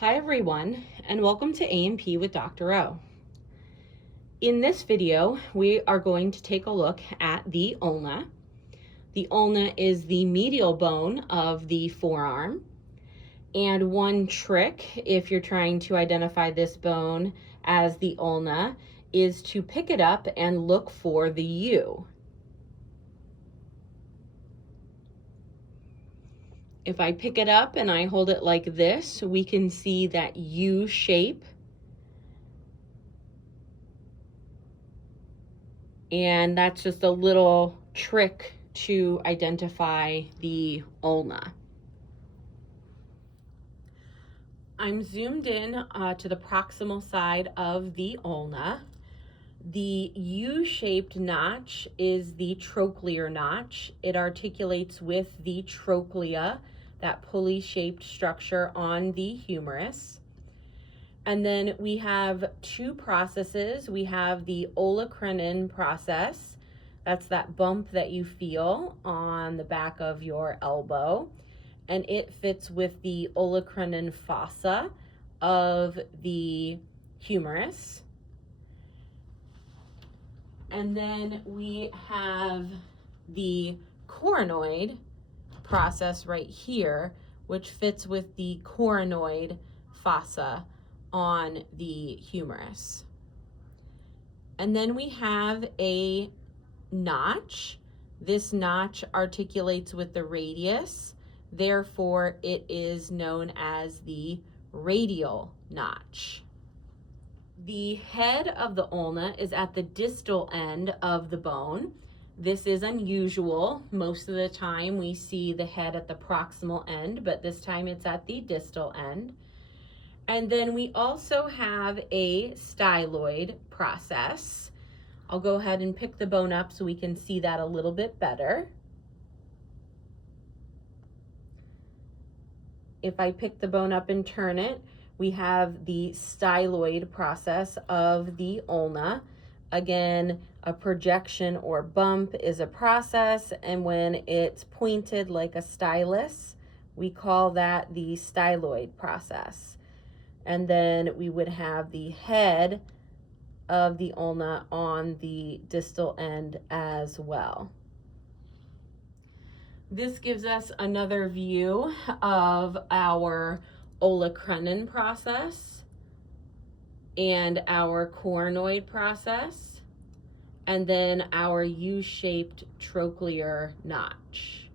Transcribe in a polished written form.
Hi everyone, and welcome to A&P with Dr. O. In this video, we are going to take a look at the ulna. The ulna is the medial bone of the forearm. And one trick, if you're trying to identify this bone as the ulna, is to pick it up and look for the U. If I pick it up and I hold it like this, we can see that U shape. And that's just a little trick to identify the ulna. I'm zoomed in to the proximal side of the ulna. The U-shaped notch is the trochlear notch. It articulates with the trochlea, that pulley-shaped structure on the humerus. And then we have two processes. We have the olecranon process. That's that bump that you feel on the back of your elbow. And it fits with the olecranon fossa of the humerus. And then we have the coronoid process right here, which fits with the coronoid fossa on the humerus. And then we have a notch. This notch articulates with the radius, therefore it is known as the radial notch. The head of the ulna is at the distal end of the bone. This is unusual. Most of the time we see the head at the proximal end, but this time it's at the distal end. And then we also have a styloid process. I'll go ahead and pick the bone up so we can see that a little bit better. If I pick the bone up and turn it, we have the styloid process of the ulna. Again, a projection or bump is a process, and when it's pointed like a stylus, we call that the styloid process. And then we would have the head of the ulna on the distal end as well. This gives us another view of our olecranon process and our coronoid process, and then our U-shaped trochlear notch.